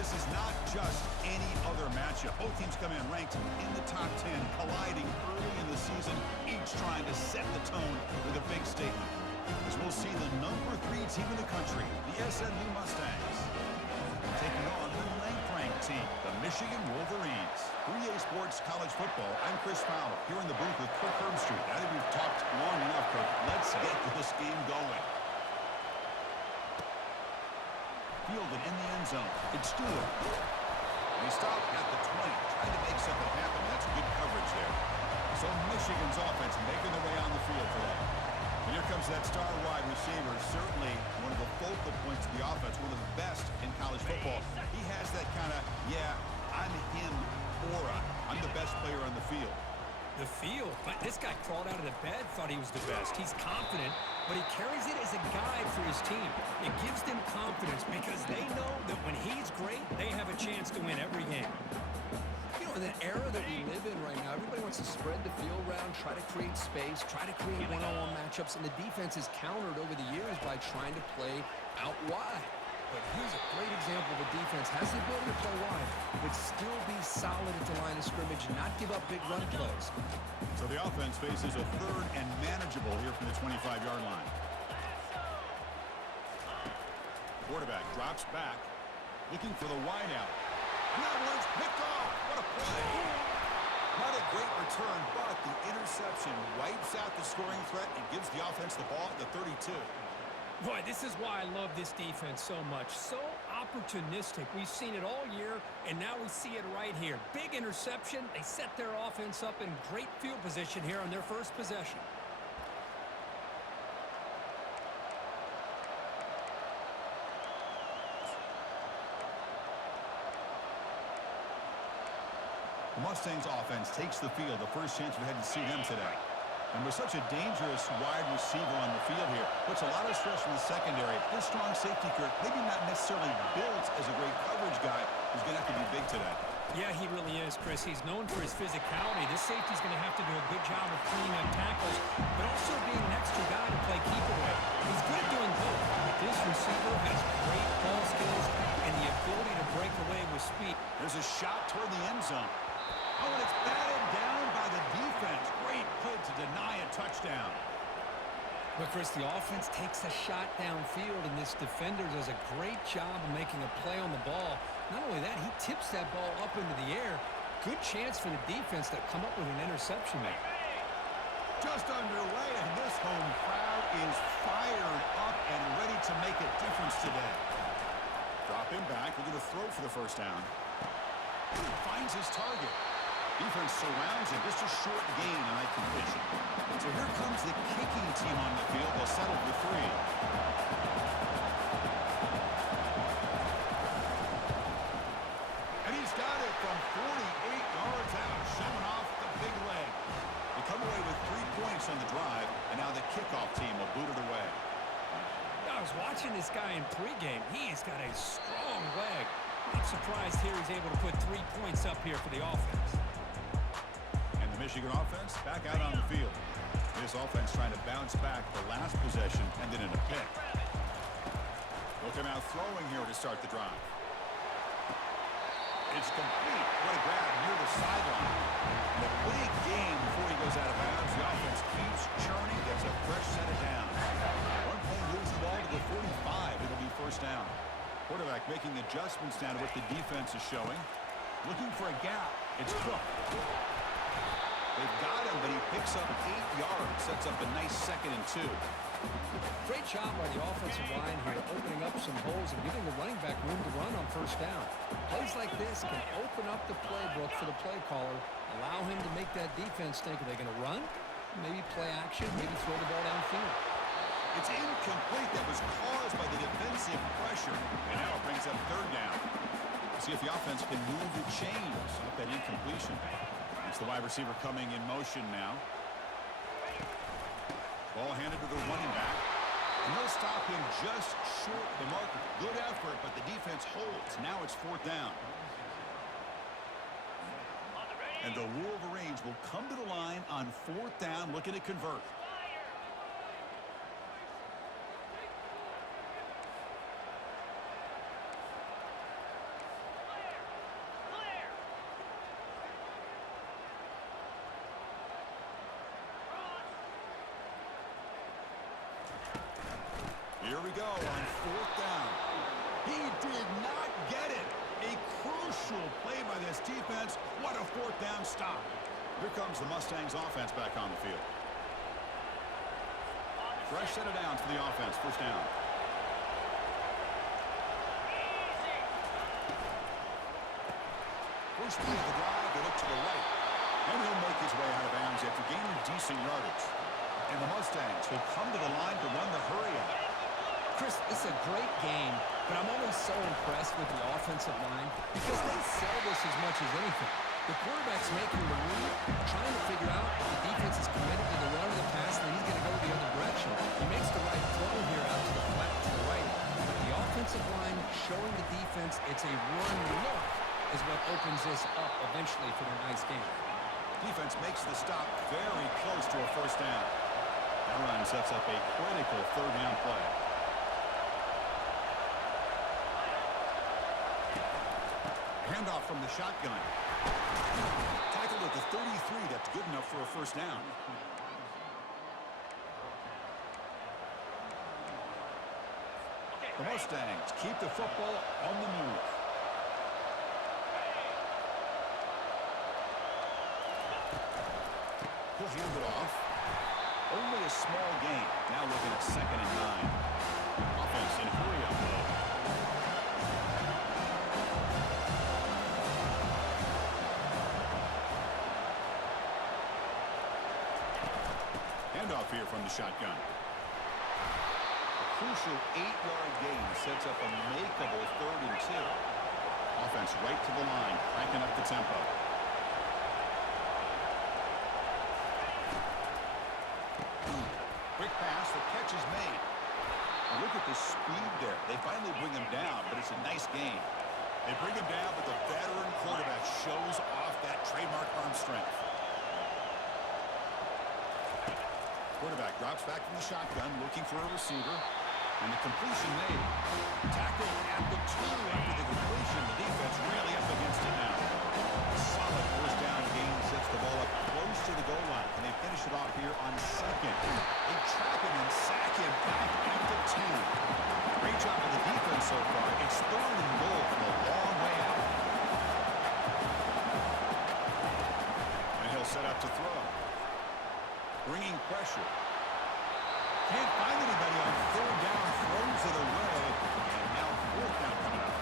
This is not just any other matchup. Both teams come in ranked in the top 10, colliding early in the season, each trying to set the tone with a big statement. As we'll see the number 3 team in the country, the SMU Mustangs, taking on the 9th-ranked team, the Michigan Wolverines. 3A Sports College Football, I'm Chris Fowler, here in the booth with Kirk Herbstreit. I think we've talked long enough, Kirk. Let's get this game going. Fielded in the end zone. It's Stewart. And he stopped at the 20, trying to make something happen. That's good coverage there. So Michigan's offense making their way on the field today. And here comes that star wide receiver, certainly one of the focal points of the offense, one of the best in college football. He has that kind of, yeah, I'm him aura. I'm the best player on the field. The field? But this guy crawled out of the bed, thought he was the best. He's confident, but he carries it as a guide for his team. It gives them confidence because they know that when he's great, they have a chance to win every game. You know, in the era that we live in right now, everybody wants to spread the field around, try to create space, try to create one-on-one matchups, and the defense is countered over the years by trying to play out wide. But here's a great example of a defense has the ability to play wide, but still be solid at the line of scrimmage and not give up big run plays. So the offense faces a 3rd and manageable here from the 25-yard line. Quarterback drops back, looking for the wideout. And that one's picked off. What a play. Not a great return, but the interception wipes out the scoring threat and gives the offense the ball at the 32. Boy, this is why I love this defense so much. So opportunistic. We've seen it all year, and now we see it right here. Big interception. They set their offense up in great field position here on their first possession. The Mustangs offense takes the field, the first chance we had to see them today. And with such a dangerous wide receiver on the field here, puts a lot of stress in the secondary. This strong safety, Kirk, maybe not necessarily built as a great coverage guy, is going to have to be big today. Yeah, he really is, Chris. He's known for his physicality. This safety's going to have to do a good job of cleaning up tackles, but also being an extra guy to play keep away. He's good at doing both, but this receiver has great ball skills and the ability to break away with speed. There's a shot toward the end zone. Oh, and it's batted down by the defense. Great play to deny a touchdown. But, Chris, the offense takes a shot downfield, and this defender does a great job of making a play on the ball. Not only that, he tips that ball up into the air. Good chance for the defense to come up with an interception there. Just underway, and this home crowd is fired up and ready to make a difference today. Drop him back. We're going to throw for the first down. Finds his target. Defense surrounds him. Just a short gain on that completion. So here comes the kicking team on the field. They'll settle for 3. And he's got it from 48 yards out, showing off the big leg. They come away with 3 points on the drive, and now the kickoff team will boot it away. I was watching this guy in pregame. He's got a strong leg. Not surprised here he's able to put 3 points up here for the offense. Michigan offense back out on the field. This offense trying to bounce back the last possession and then in a pick. Looking out throwing here to start the drive. It's complete. What a grab near the sideline. And a big game before he goes out of bounds. The offense keeps churning, gets a fresh set of downs. One play moves the ball to the 45. It'll be first down. Quarterback making adjustments down to what the defense is showing. Looking for a gap. It's Cook. They've got him, but he picks up 8 yards. Sets up a nice 2nd and 2. Great job by the offensive line here, opening up some holes and giving the running back room to run on first down. Plays like this can open up the playbook for the play caller, allow him to make that defense think, are they going to run? Maybe play action, maybe throw the ball downfield. It's incomplete. That was caused by the defensive pressure. And now it brings up 3rd down. See if the offense can move the chains off that incompletion. It's the wide receiver coming in motion now. Ball handed to the running back. And they'll stop him just short of the marker. Good effort, but the defense holds. Now it's 4th down. And the Wolverines will come to the line on 4th down, looking to convert. Here we go on 4th down. He did not get it. A crucial play by this defense. What a 4th down stop. Here comes the Mustangs offense back on the field. Fresh set of downs for the offense. 1st down. First play of the drive, they look to the right. And he'll make his way out of bounds after gaining decent yardage. And the Mustangs will come to the line to run the hurry-up. Chris, this is a great game, but I'm always so impressed with the offensive line because they sell this as much as anything. The quarterback's making the read, trying to figure out if the defense is committed to the run or the pass, and then he's going to go the other direction. He makes the right throw here out to the flat to the right. But the offensive line showing the defense it's a run look is what opens this up eventually for their nice game. Defense makes the stop very close to a 1st down. That run sets up a critical 3rd down play. Handoff from the shotgun. Tackled at the 33. That's good enough for a 1st down. The Mustangs keep the football on the move. He'll hand it off. Only a small gain. Now looking at 2nd and 9. Offense in hurry-up mode. Handoff here from the shotgun. A crucial 8-yard gain sets up a makeable 3rd and 2. Offense right to the line, cranking up the tempo. Quick pass, the catch is made. And look at the speed there. They finally bring him down, but it's a nice gain. They bring him down, but the veteran quarterback shows off that trademark arm strength. Quarterback drops back from the shotgun, looking for a receiver. And the completion made. Tackle at the 2 after the completion. The defense really up against it now. A solid 1st down gain sets the ball up close to the goal line. And they finish it off here on 2nd. They trap him and sack him back at the 2. Great job of the defense so far. It's 3rd and goal from a long way out. And he'll set up to throw. Bringing pressure. Can't find anybody on 3rd down, throws it away, and now 4th down coming up.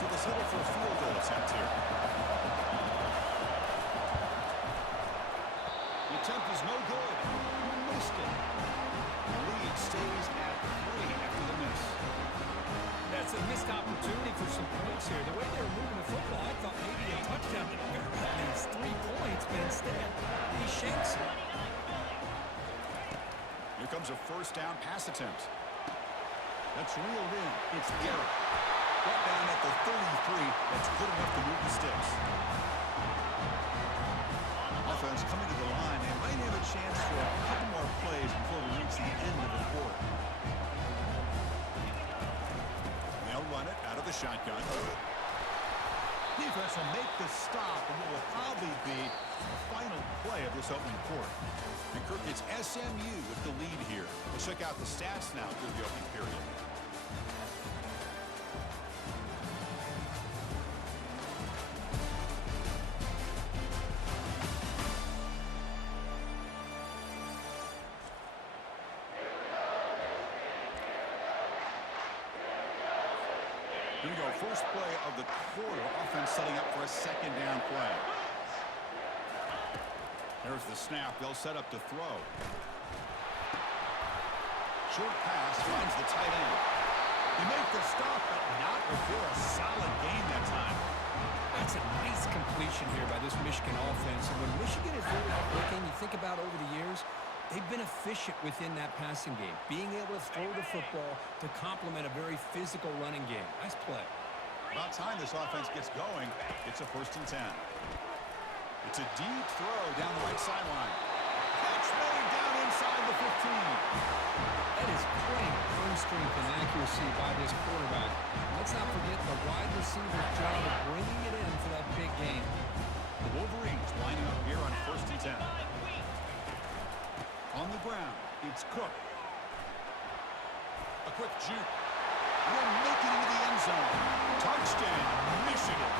So they'll settle for a field goal attempt here. The attempt is no good. He missed it. The lead stays at 3 after the miss. That's a missed opportunity for some points here. The way they were moving the football, I thought maybe a touchdown to bury at least 3 points, but instead, he shanks it. Here comes a 1st down pass attempt. That's reeled in. It's Garrett. Brought down at the 33. That's good enough to move the sticks. Offense coming to the line. They might have a chance for a couple more plays before we reach the end of the quarter. They'll run it out of the shotgun. Defense will make the stop, and it will probably be the final play of this opening quarter. And Kirk, it's SMU with the lead here. We'll check out the stats now through the opening period. Here we go, first play of the quarter. Offense setting up for a 2nd down play. There's the snap. They'll set up to throw. Short pass finds the tight end. They make the stop, but not before a solid gain that time. That's a nice completion here by this Michigan offense. And when Michigan is really clicking, you think about over the years, they've been efficient within that passing game, being able to throw the football to complement a very physical running game. Nice play. About time this offense gets going. It's a 1st and 10. It's a deep throw down the right sideline. Catch made down inside the 15. That is great arm strength and accuracy by this quarterback. Let's not forget the wide receiver's job of bringing it in for that big gain. The Wolverines lining up here on 1st and 10. On the ground, it's Cook. A quick juke. Will make it into the end zone. Touchdown, Michigan.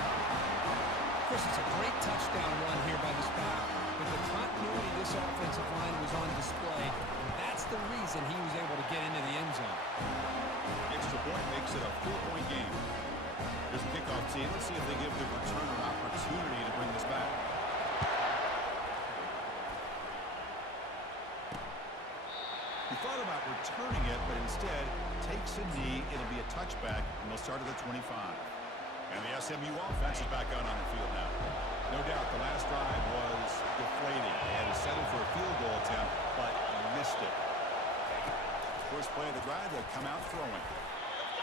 Chris, it's a great touchdown run here by this back, but the continuity of this offensive line was on display, and that's the reason he was able to get into the end zone. Extra point makes it a 4-point game. Here's the kickoff team. Let's see if they give the returner an opportunity to bring this back. He thought about returning it, but instead takes a knee. It'll be a touchback, and they'll start at the 25. And the SMU offense is back out on the field now. No doubt the last drive was deflating. They had to settle for a field goal attempt, but missed it. First play of the drive, they'll come out throwing.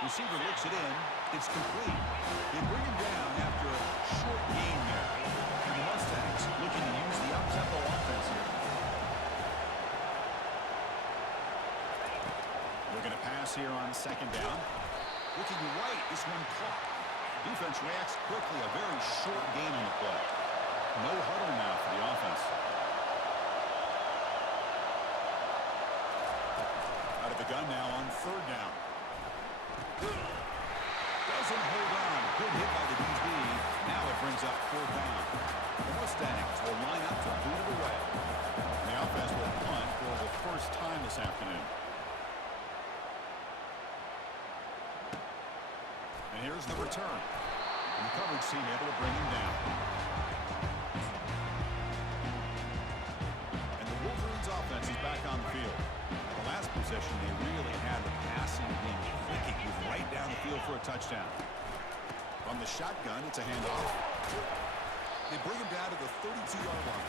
Receiver looks it in. It's complete. They bring him down after a short gain there. And the Mustangs looking to use the up-tempo offense here. They're going to pass here on second down. Looking right, this one caught. Defense reacts quickly. A very short gain on the play. No huddle now for the offense. Out of the gun now on third down. Doesn't hold on. Good hit by the DB. Now it brings up fourth down. The Mustangs will line up to boot it away. And the offense will punt for the first time this afternoon. And here's the return. And the coverage team able to bring him down. And the Wolverines offense is back on the field. The last possession, they really had the passing game clicking. He was right down the field for a touchdown. From the shotgun, it's a handoff. They bring him down to the 32-yard line.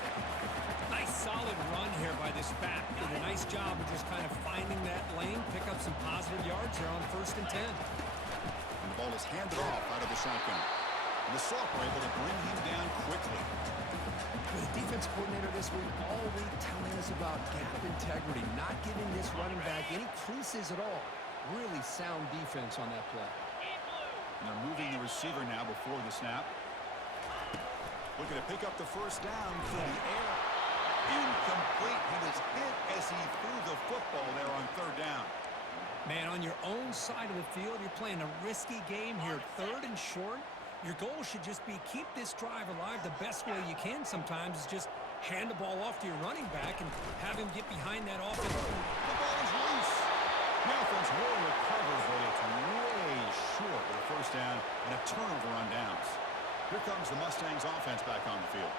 Nice solid run here by this back. Did a nice job of just kind of finding that lane, pick up some positive yards here on 1st and 10. And the ball is handed off out of the shotgun. And the sophomore able to bring him down quickly. The defense coordinator this week all week telling us about gap integrity, not giving this running back any creases at all. Really sound defense on that play. And they're moving the receiver now before the snap. Looking to pick up the first down through the air. Incomplete. He was hit as he threw the football there on third down. Man, on your own side of the field, you're playing a risky game here. 3rd and short. Your goal should just be keep this drive alive the best way you can sometimes is just hand the ball off to your running back and have him get behind that offense. The ball is loose. The offense will recover, but it's way short of the first down and a turnover on downs. Here comes the Mustangs offense back on the field.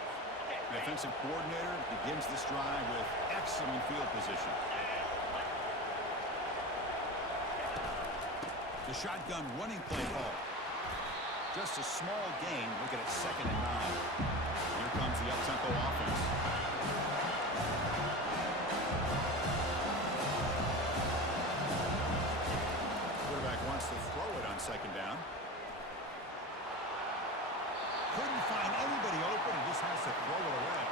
The offensive coordinator begins this drive with excellent field position. The shotgun running play call. Just a small gain. Look at it, 2nd and 9. Here comes the up-tempo offense. Quarterback wants to throw it on 2nd down. Couldn't find anybody open and just has to throw it away.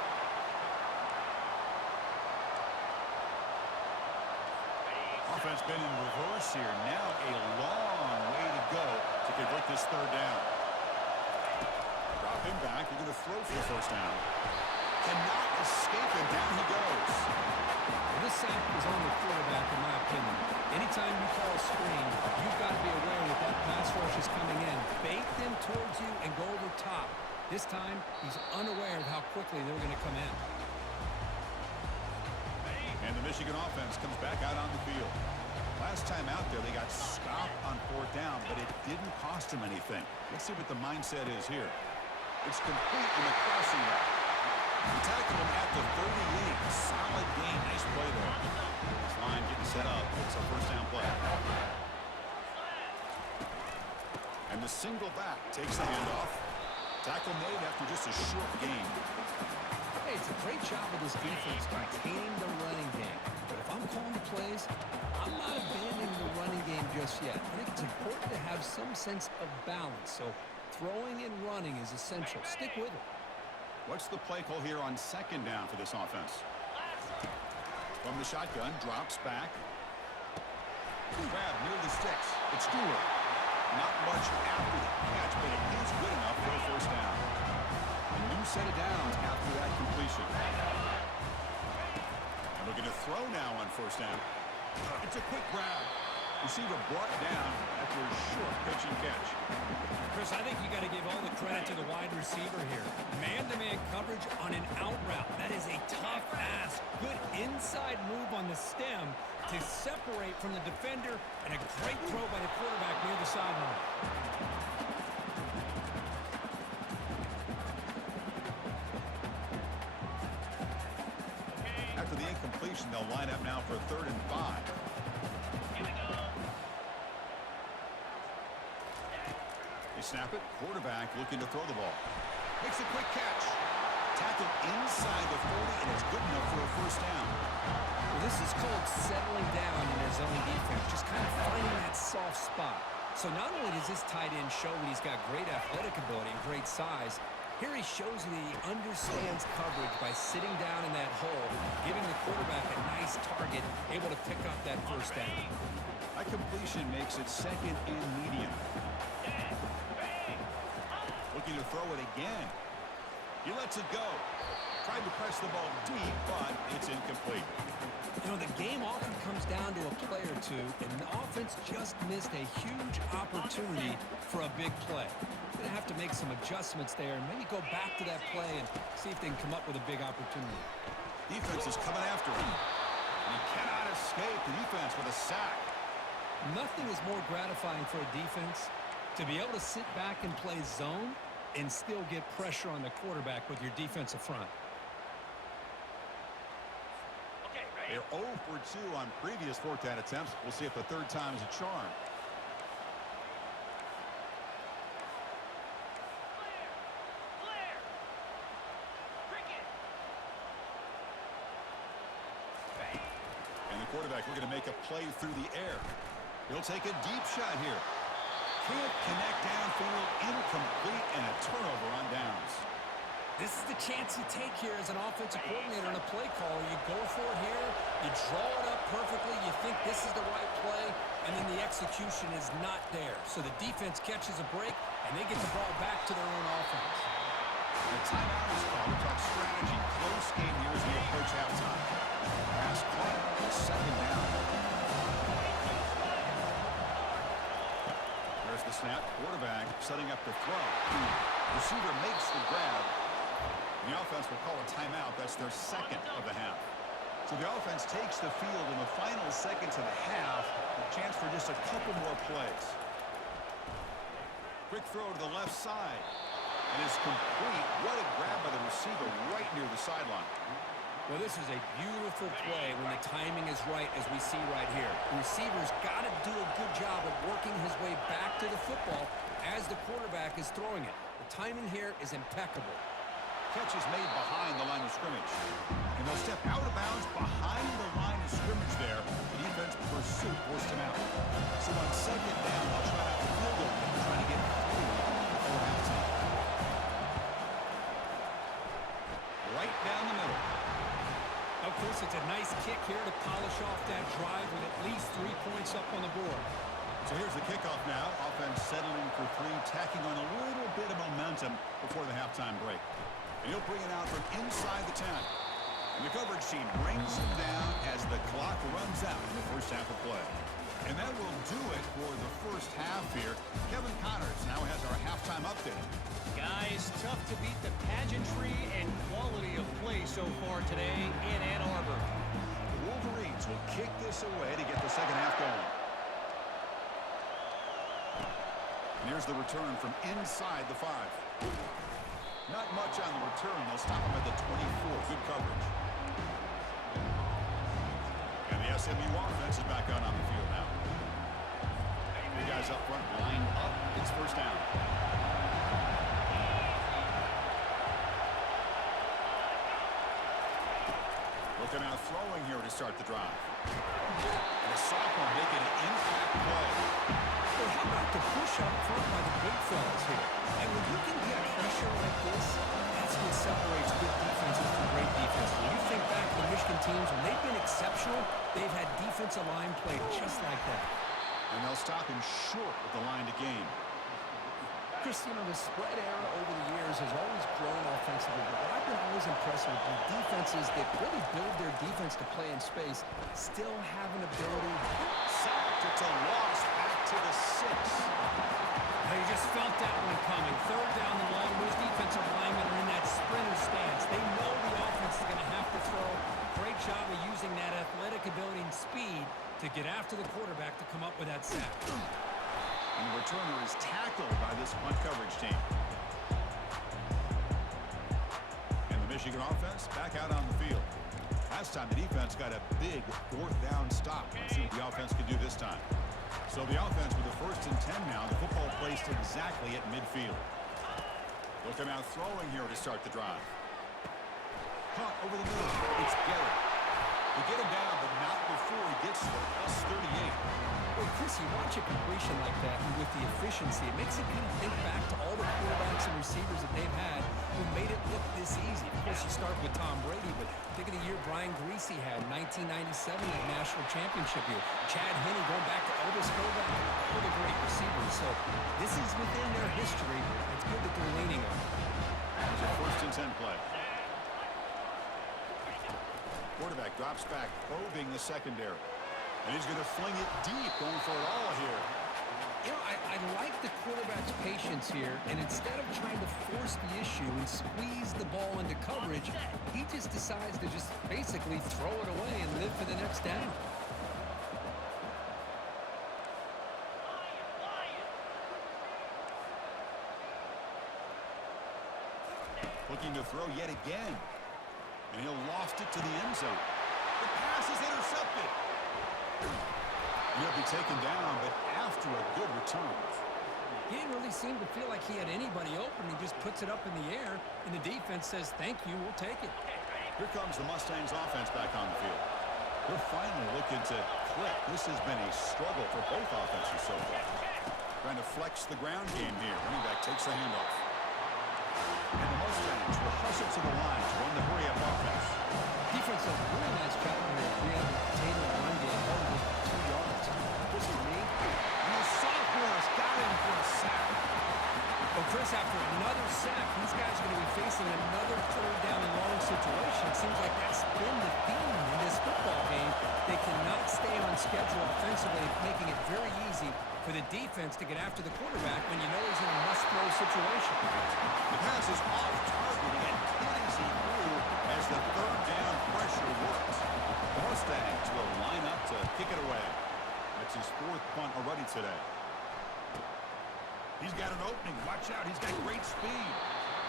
Offense been in reverse here. Now a long way to go to convert this third down. Drop him back. We're going to throw for the first down. Cannot escape him. Down he goes. Well, this sack is on the quarterback, in my opinion. Anytime you call a screen, you've got to be aware that that pass rush is coming in. Bait them towards you and go over top. This time, he's unaware of how quickly they're going to come in. And the Michigan offense comes back out on the field. Last time out there, they got stopped on 4th down, but it didn't cost them anything. Let's see what the mindset is here. It's complete in the crossing. They tackle him at the 38. Solid game. Nice play there. This line getting set up. It's a first down play. And the single back takes the handoff. Tackle made after just a short gain. Hey, it's a great job of this defense containing the running game. But if I'm calling the plays, I'm not abandoning the running game just yet. I think it's important to have some sense of balance. So throwing and running is essential. Stick with it. What's the play call here on 2nd down for this offense? From the shotgun, drops back. Grab near the sticks. It's Stewart. Not much after the catch, but it is good enough for a first down. A new set of downs after that completion. And looking to throw now on first down. It's a quick grab. Receiver brought down after a short pitch and catch. Chris, I think you got to give all the credit to the wide receiver here. Man-to-man coverage on an out route. That is a tough ask. Good inside move on the stem to separate from the defender, and a great throw by the quarterback near the sideline. After the incompletion, they'll line up now for 3rd and 5. They snap it. Quarterback looking to throw the ball. Makes a quick catch. Tackle inside the 40, and it's good enough for a first down. Well, this is called settling down in his own defense, just kind of finding that soft spot. So not only does this tight end show that he's got great athletic ability and great size, here he shows that he understands coverage by sitting down in that hole, giving the quarterback a nice target, able to pick up that first down. That completion makes it 2nd and medium. Looking to throw it again. He lets it go. Tried to press the ball deep, but it's incomplete. You know, the game often comes down to a play or two, and the offense just missed a huge opportunity for a big play. Going to have to make some adjustments there and maybe go back to that play and see if they can come up with a big opportunity. Defense is coming after him. He cannot escape the defense with a sack. Nothing is more gratifying for a defense to be able to sit back and play zone and still get pressure on the quarterback with your defensive front. They're 0 for 2 on previous 4th down attempts. We'll see if the 3rd time is a charm. And the quarterback looking to make a play through the air. He'll take a deep shot here. Can't connect downfield, incomplete, and a turnover on downs. This is the chance you take here as an offensive coordinator and a play caller. You go for it here, you draw it up perfectly, you think this is the right play, and then the execution is not there. So the defense catches a break, and they get the ball back to their own offense. The timeout is called to talk strategy. Close game here as we approach halftime. Pass caught, 2nd down. There's the snap. Quarterback setting up the throw. Receiver makes the grab. The offense will call a timeout. That's their 2nd of the half. So the offense takes the field in the final seconds of the half. A chance for just a couple more plays. Quick throw to the left side. And it's complete. What a grab by the receiver right near the sideline. Well, this is a beautiful play when the timing is right, as we see right here. The receiver's got to do a good job of working his way back to the football as the quarterback is throwing it. The timing here is impeccable. Catch is made behind the line of scrimmage. And they'll step out of bounds behind the line of scrimmage there. The defense pursuit forced him out. So on 2nd down, they'll try out the field goal, trying to get through before halftime. Right down the middle. Of course, it's a nice kick here to polish off that drive with at least 3 points up on the board. So here's the kickoff now. Offense settling for 3, tacking on a little bit of momentum before the halftime break. And he'll bring it out from inside the 10. And the coverage team brings him down as the clock runs out in the first half of play. And that will do it for the first half here. Kevin Connors now has our halftime update. Guys, tough to beat the pageantry and quality of play so far today in Ann Arbor. The Wolverines will kick this away to get the second half going. And here's the return from inside the 5. Not much on the return. They'll stop him at the 24. Good coverage. And the SMU offense is back out on the field now. The guys up front lined up. It's first down. Looking out throwing here to start the drive. And a sophomore making an impact play. Well, how about the push up front by the big fellas here? And when you can get pressure like this, that's what separates good defenses from great defenses. When you think back to the Michigan teams, when they've been exceptional, they've had defensive line play just like that. And they'll stop him short with the line to gain. Chris, you know, the spread era over the years has always grown offensively, but what I've been always impressed with the defenses that really build their defense to play in space still have an ability. Sacked. It's a loss. felt that one coming. Third down and long. Those defensive linemen are in that sprinter stance. They know the offense is going to have to throw. Great job of using that athletic ability and speed to get after the quarterback to come up with that sack. And the returner is tackled by this punt coverage team. And the Michigan offense back out on the field. Last time the defense got a big fourth down stop. Let's see what the offense can do this time. So the offense with the 1st and 10 now. The football placed exactly at midfield. They'll come out throwing here to start the drive. Caught over the middle. It's Garrett. They get him down, but not before he gets to the plus 38. Well, Chris, you watch a completion like that, and with the efficiency, it makes you kind of think back to all the quarterbacks and receivers that they've had who made it look this easy. Of course, you start with Tom Brady, but think of the year Brian Greasy had, 1997, that national championship year. Chad Henne going back to Elvis Kovac, all the great receivers. So this is within their history. It's good that they're leaning on it. It's a 1st and 10 play. Quarterback drops back, probing the secondary. And he's going to fling it deep, going for it all here. You know, I like the quarterback's patience here, and instead of trying to force the issue and squeeze the ball into coverage, he just decides to just basically throw it away and live for the next down. Looking to throw yet again. And he'll loft it to the end zone. The pass is intercepted. He'll be taken down, but after a good return. He didn't really seem to feel like he had anybody open. He just puts it up in the air, and the defense says, thank you, we'll take it. Here comes the Mustangs offense back on the field. They're finally looking to click. This has been a struggle for both offenses so far. Trying to flex the ground game here. Running back takes the handoff. And the Mustangs will hustle to the line to run the hurry-up offense. Defense does a really nice job here being able to contain the run game, held just 2 yards. Chris, for me, And the sophomores got him for a sack. Well, Chris, after another sack, these guys are going to be facing another third down and long situation. It seems like that's been the theme in this football game. They cannot stay on schedule offensively, making it very easy for the defense to get after the quarterback when you know he's in a must-throw situation. The pass is off target and hit as he threw as the third down pressure works. The Mustangs will line up to kick it away. That's his 4th punt already today. He's got an opening. Watch out. He's got great speed.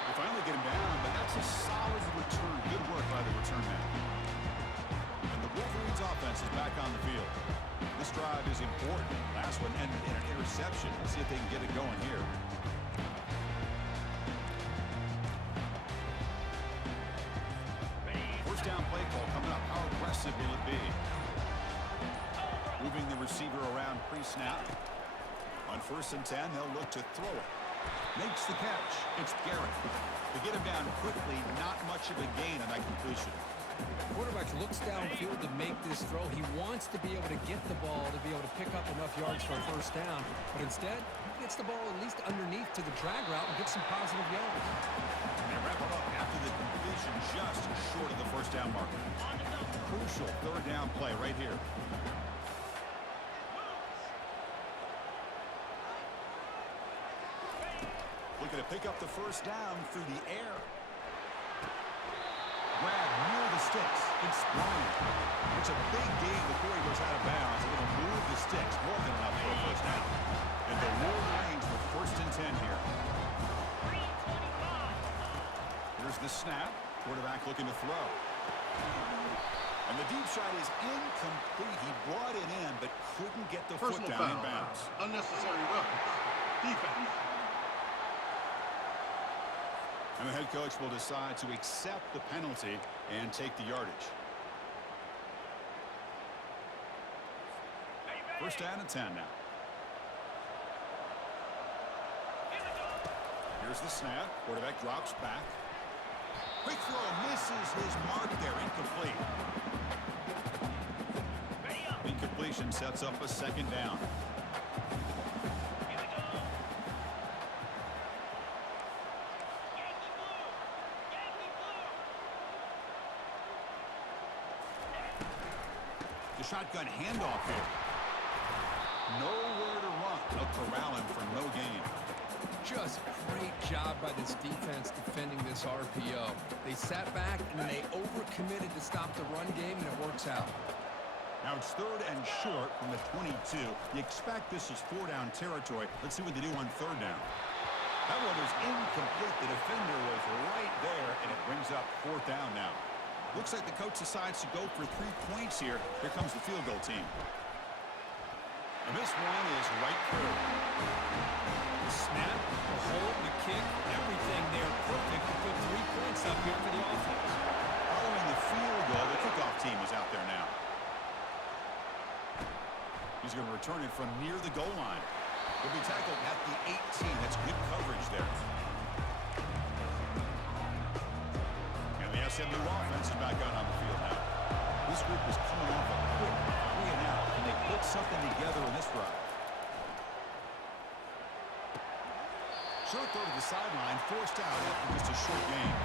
They finally get him down, but that's a solid return. Good work by the return man. And the Wolverines offense is back on the field. This drive is important. Last one ended in an interception. Let's see if they can get it going here. First down play call coming up. How aggressive will it be? Moving the receiver around pre-snap. On 1st and 10, they'll look to throw it. Makes the catch. It's Garrett. To get him down quickly, not much of a gain on that completion. quarterback looks downfield to make this throw. He wants to be able to get the ball to be able to pick up enough yards for a first down. But instead, he gets the ball at least underneath to the drag route and gets some positive yards. And they wrap it up after the completion just short of the first down marker. Crucial third down play right here. Looking to pick up the first down through the air. Grab near the sticks. It's Bryant. It's a big gain before he goes out of bounds. It'll move the sticks more than enough for a first down. And the Wolverines with 1st and 10 here. Here's the snap. Quarterback looking to throw. And the deep shot is incomplete. He brought it in, but couldn't get the foot down in bounds. Unnecessary roughness. Defense. And the head coach will decide to accept the penalty and take the yardage. First down and 10 now. Here's the snap. Quarterback drops back. Quick throw misses his mark there. Incomplete. Incompletion sets up a second down. The shotgun handoff here. Nowhere to run. They'll corral him for no gain. Just great job by this defense defending this RPO. They sat back, and then they overcommitted to stop the run game, and it works out. Now it's 3rd and short from the 22. You expect this is 4-down territory. Let's see what they do on 3rd down. That one is incomplete. The defender was right there, and it brings up 4th down now. Looks like the coach decides to go for 3 points here. Here comes the field goal team. And this one is right through. The snap, the hold, the kick, everything there perfect to put 3 points up here for the offense. Following the field goal, the kickoff team is out there now. He's going to return it from near the goal line. He'll be tackled at the 18. That's good coverage there. And the SMU offense is back out on the field now. This group is coming off a quick 3-and-out. Can they put something together in this drive? Short throw to the sideline, forced out after just a short game.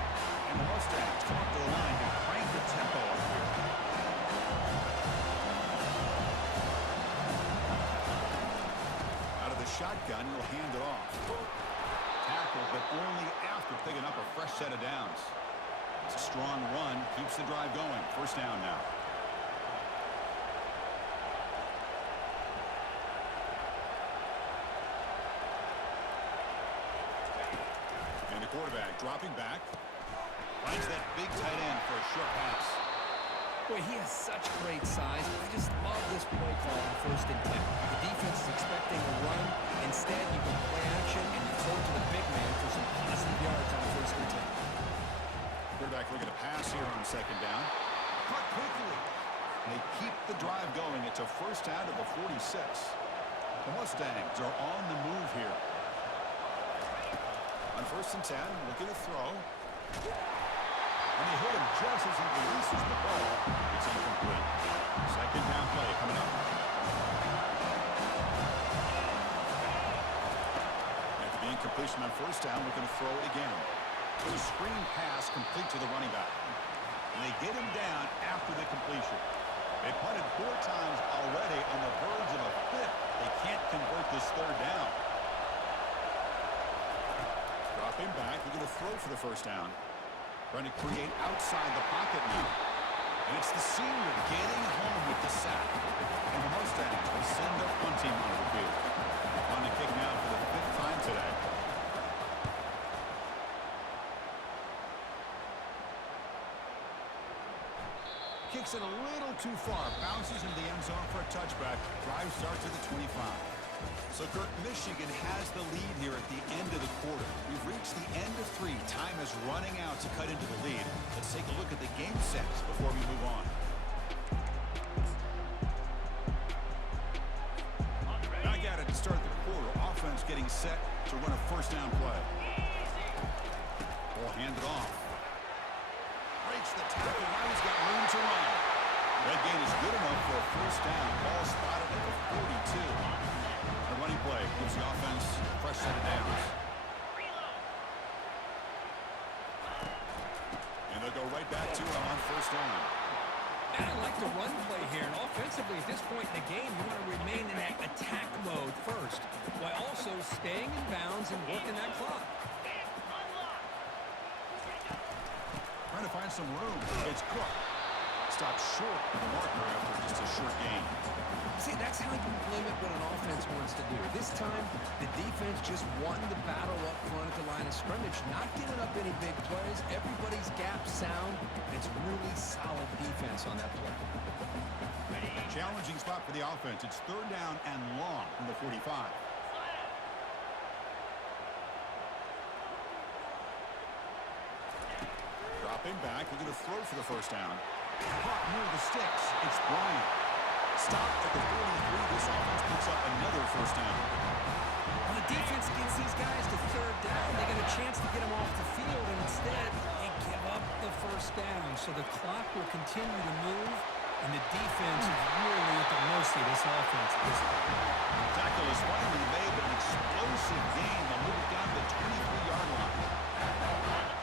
And the Mustangs come up to the line to crank the tempo up here. Shotgun, he'll hand it off. Tackle, but only after picking up a fresh set of downs. It's a strong run, keeps the drive going. 1st down now. And the quarterback dropping back. Finds that big tight end for a short pass. Boy, he has such great size. I just love this play call on 1st and 10. The defense is expecting a run. Instead, you can play action and you throw to the big man for some positive yards on 1st and 10. Quarterback looking to pass here on 2nd down. Caught quickly. They keep the drive going. It's a 1st down to the 46. The Mustangs are on the move here. On 1st and 10, looking to throw. And they hit him just as he releases the ball. It's incomplete. 2nd down play coming up. After the incompletion on 1st down, we're going to throw it again. It's a screen pass complete to the running back. And they get him down after the completion. They punted 4 times already on the verge of a 5th. They can't convert this 3rd down. Dropping back. They're going to throw for the 1st down. Trying to create outside the pocket now. And it's the senior getting home with the sack. And the Mustangs will send their punt team onto the field. On the kick now for the 5th time today. Kicks it a little too far. Bounces into the end zone for a touchback. Drive starts at the 25. So, Kirk, Michigan has the lead here at the end of the quarter. We've reached the end of 3. Time is running out to cut into the lead. Let's take a look at the game sets before we move on. Back at it to start the quarter. Offense getting set to run a 1st down play. Ball handed off. Breaks the tackle. Now he's got room to run. That gain is good enough for a 1st down. Ball spotted at the 42. Running play gives the offense a fresh set of downs. And they'll go right back to him on 1st down. And I like the run play here. And offensively, at this point in the game, you want to remain in that attack mode first, while also staying in bounds and working that clock. Trying to find some room. It's Cook. Stopped short of the marker after just a short gain. See, that's how you limit what an offense wants to do. This time, the defense just won the battle up front at the line of scrimmage, not giving up any big plays. Everybody's gap sound. It's really solid defense on that play. Challenging spot for the offense. It's 3rd down and long from the 45. Dropping back. They're going to throw for the 1st down. Caught near the sticks. It's Bryant. Stopped at the 43. This offense picks up another 1st down. When the defense gets these guys to 3rd down, they get a chance to get them off the field, and instead they give up the 1st down. So the clock will continue to move, and the defense is really at the mercy of this offense at this point. Tackle is finally made, but an explosive gain. They'll move it down to the 23-yard line.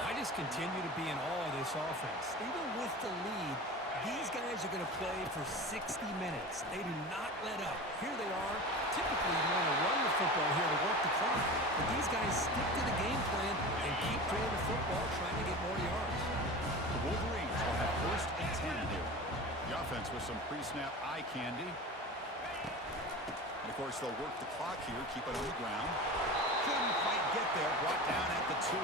I just continue to be in awe of this offense. Even with the lead, these guys are going to play for 60 minutes. They do not let up. Here they are. Typically, you want to run the football here to work the clock. But these guys stick to the game plan and keep throwing the football, trying to get more yards. The Wolverines will have 1st and 10 here. The offense with some pre-snap eye candy. And, of course, they'll work the clock here, keep it on the ground. Couldn't quite get there, brought down at the 2.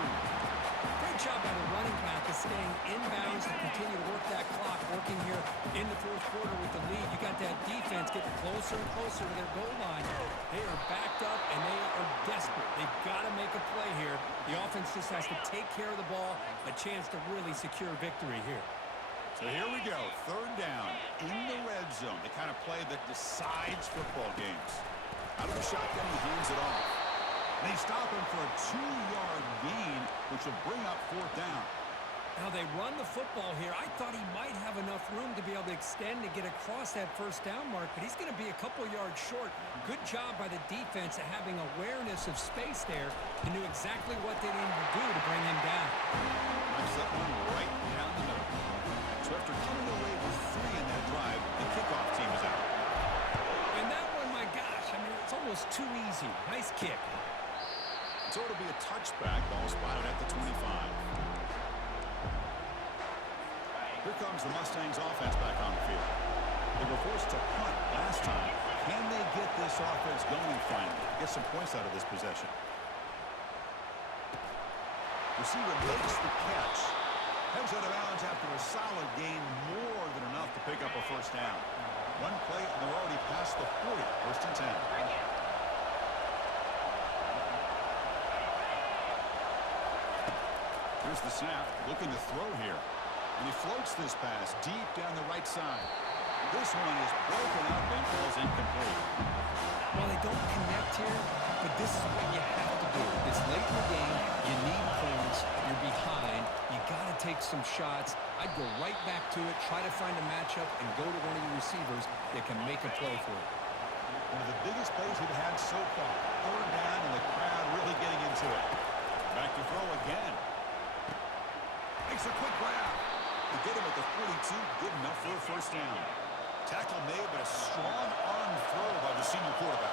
Great job by the running back of staying inbounds to continue to work that clock, working here in the 4th quarter with the lead. You got that defense getting closer and closer to their goal line. They are backed up, and they are desperate. They've got to make a play here. The offense just has to take care of the ball, a chance to really secure victory here. So here we go, 3rd down in the red zone, the kind of play that decides football games. Out of the shotgun, he hands it off. They stop him for a 2-yard gain, which will bring up 4th down. Now they run the football here. I thought he might have enough room to be able to extend and get across that 1st down mark, but he's going to be a couple yards short. Good job by the defense of having awareness of space there and knew exactly what they needed to do to bring him down. Knocks that one right down the middle. So after coming away with 3 in that drive, the kickoff team is out. And that one, my gosh, I mean, it's almost too easy. Nice kick. So it'll be a touchback, ball spotted at the 25. Here comes the Mustangs offense back on the field. They were forced to punt last time. Can they get this offense going finally? Get some points out of this possession. Receiver makes the catch. Heads out of bounds after a solid gain, more than enough to pick up a 1st down. One play, and they're already past the 40, 1st and 10. Here's the snap, looking to throw here. And he floats this pass deep down the right side. This one is broken up and falls incomplete. Well, they don't connect here, but this is what you have to do. It's late in the game. You need points. You're behind. You got to take some shots. I'd go right back to it, try to find a matchup, and go to one of your receivers that can make a play for it. One of the biggest plays we've had so far. 3rd down, and the crowd really getting into it. Back to throw again. Makes a quick grab. To get him at the 42, good enough for a 1st down. Tackle made, but a strong arm throw by the senior quarterback.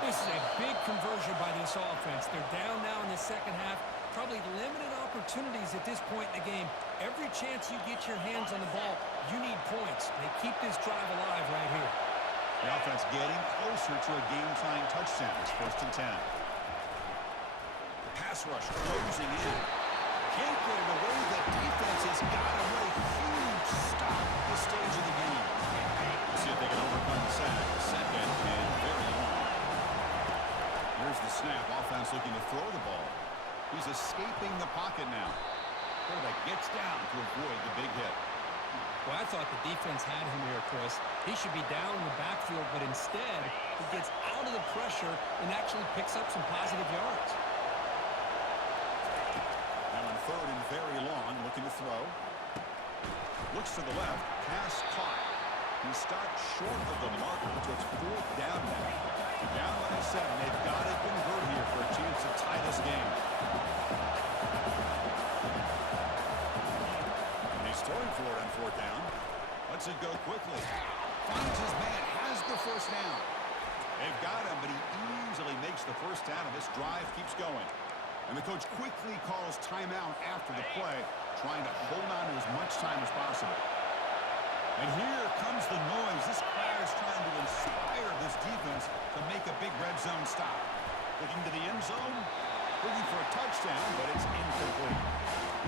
This is a big conversion by this offense. They're down now in the 2nd half. Probably limited opportunities at this point in the game. Every chance you get your hands on the ball, you need points. They keep this drive alive right here. The offense getting closer to a game-tying touchdown. It's 1st and 10. The pass rush closing in. Can't get it away. The defense has got away. Huge stop at this stage of the game. Let's see if they can overcome the sack. 2nd and very long. Here's the snap. Offense looking to throw the ball. He's escaping the pocket now. Quarterback gets down to avoid the big hit. Well, I thought the defense had him here, Chris. He should be down in the backfield, but instead, he gets out of the pressure and actually picks up some positive yards. Now on 3rd and very long, looking to throw. Looks to the left, pass caught. He stopped short of the marker, so it's 4th down now. Down by 7, they've got to convert here for a chance to tie this game. And he's throwing for it on 4th down. Lets it go quickly. Finds his man, has the 1st down. They've got him, but he easily makes the 1st down, and this drive keeps going. And the coach quickly calls timeout after the play, trying to hold on to as much time as possible. And here comes the noise. This crowd is trying to inspire this defense to make a big red zone stop. Looking to the end zone, looking for a touchdown, but it's incomplete.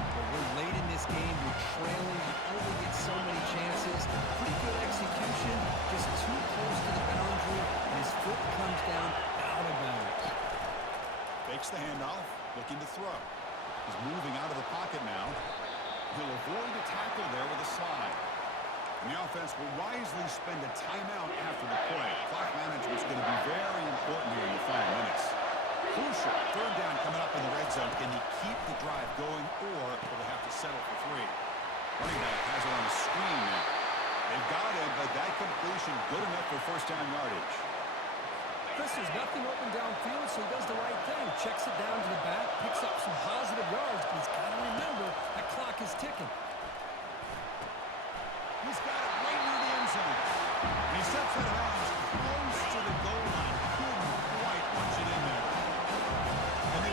But we're late in this game. You're trailing. You only get so many chances. Pretty good execution. Just too close to the boundary, and his foot comes down out of bounds. Fakes the handoff, looking to throw. He's moving out of the pocket now. He'll avoid a tackle there with a slide. And the offense will wisely spend a timeout after the play. Clock management is going to be very important here in the final minutes. Crucial. 3rd down coming up in the red zone. Can he keep the drive going, or will they have to settle for 3? Running back has it on the screen now. They've got him, but that completion good enough for 1st down yardage. Chris, there's nothing open downfield, so he does the right thing. Checks it down to the back, picks up some positive yards, but he's got to remember that clock is ticking. He's got it right near the end zone. And he steps out of bounds close to the goal line. Couldn't quite punch it in there. And the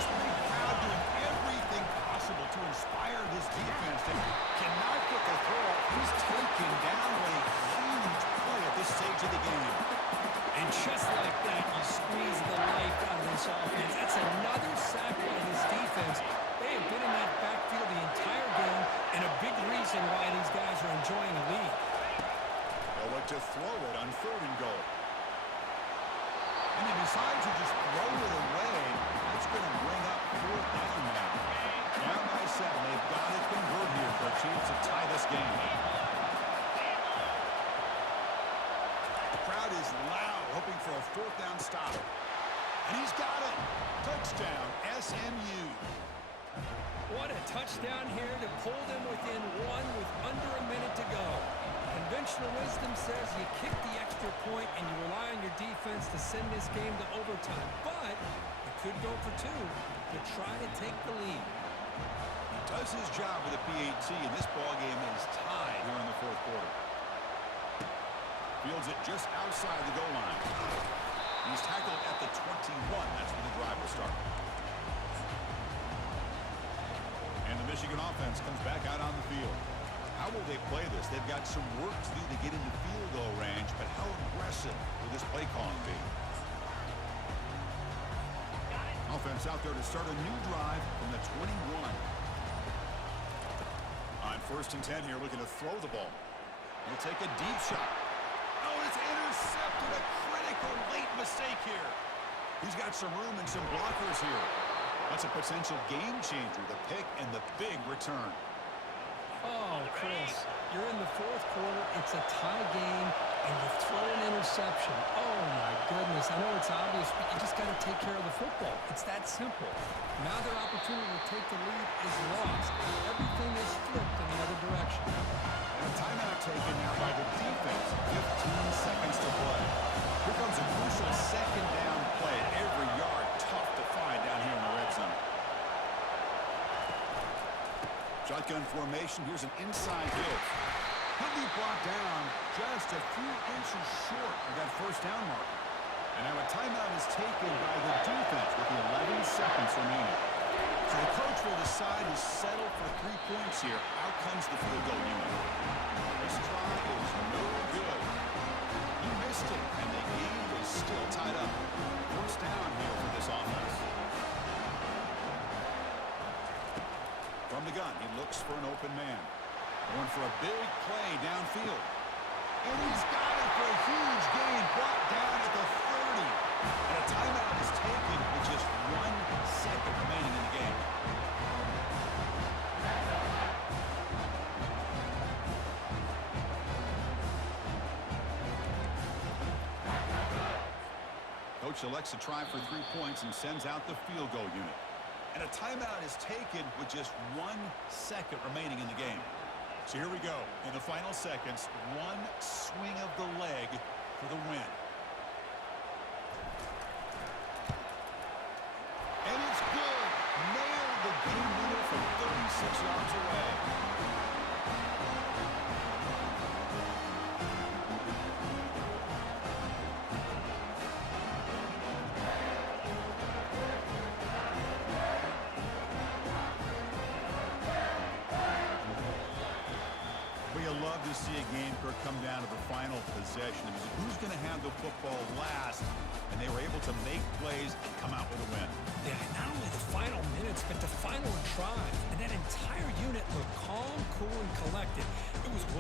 decides to just throw it away. That's going to bring up fourth down now. Down by 7. They've got to convert here for a chance to tie this game. The crowd is loud, hoping for a fourth down stop. And he's got it. Touchdown, SMU. What a touchdown here to pull them within one with under a minute to go. Conventional wisdom says you kick the extra point and you rely on your defense to send this game to overtime. But it could go for 2 to try to take the lead. He does his job with a PAT, and this ball game is tied here in the fourth quarter. Fields it just outside the goal line. He's tackled at the 21. That's where the drive will start. And the Michigan offense comes back out on the field. How will they play this? They've got some work to do to get into field goal range, but how aggressive will this play calling be? Offense out there to start a new drive from the 21. On 1st and 10 here, looking to throw the ball. He'll take a deep shot. Oh, it's intercepted. A critical late mistake here. He's got some room and some blockers here. That's a potential game changer, the pick and the big return. Oh, Chris, you're in the fourth quarter. It's a tie game, and you throw an interception. Oh, my goodness. I know it's obvious, but you just got to take care of the football. It's that simple. Now their opportunity to take the lead is lost. Everything is flipped in the other direction. And a timeout taken now by the defense. 15 seconds to play. Here comes a crucial second down play. Every yard tough to find down here in the red zone. Shotgun formation. Here's an inside give. He'll be brought down just a few inches short of that first down mark. And now a timeout is taken by the defense with 11 seconds remaining. So the coach will decide to settle for 3 points here. Out comes the field goal unit. This try is no good. He missed it, and the game is still tied up. First down here for this offense. From the gun, he looks for an open man. Going for a big play downfield. And he's got it for a huge gain, brought down at the 30. And a timeout is taken with just 1 second remaining in the game. Coach elects to try for 3 points and sends out the field goal unit. And a timeout is taken with just 1 second remaining in the game. So here we go. In the final seconds, one swing of the leg for the win. And it's good. Nailed the game winner from 36 yards away. Love to see a game come down to the final possession. Who's going to have the football last? And they were able to make plays and come out with a win. Yeah, not only the final minutes, but the final drive. And that entire unit looked calm, cool, and collected. It was well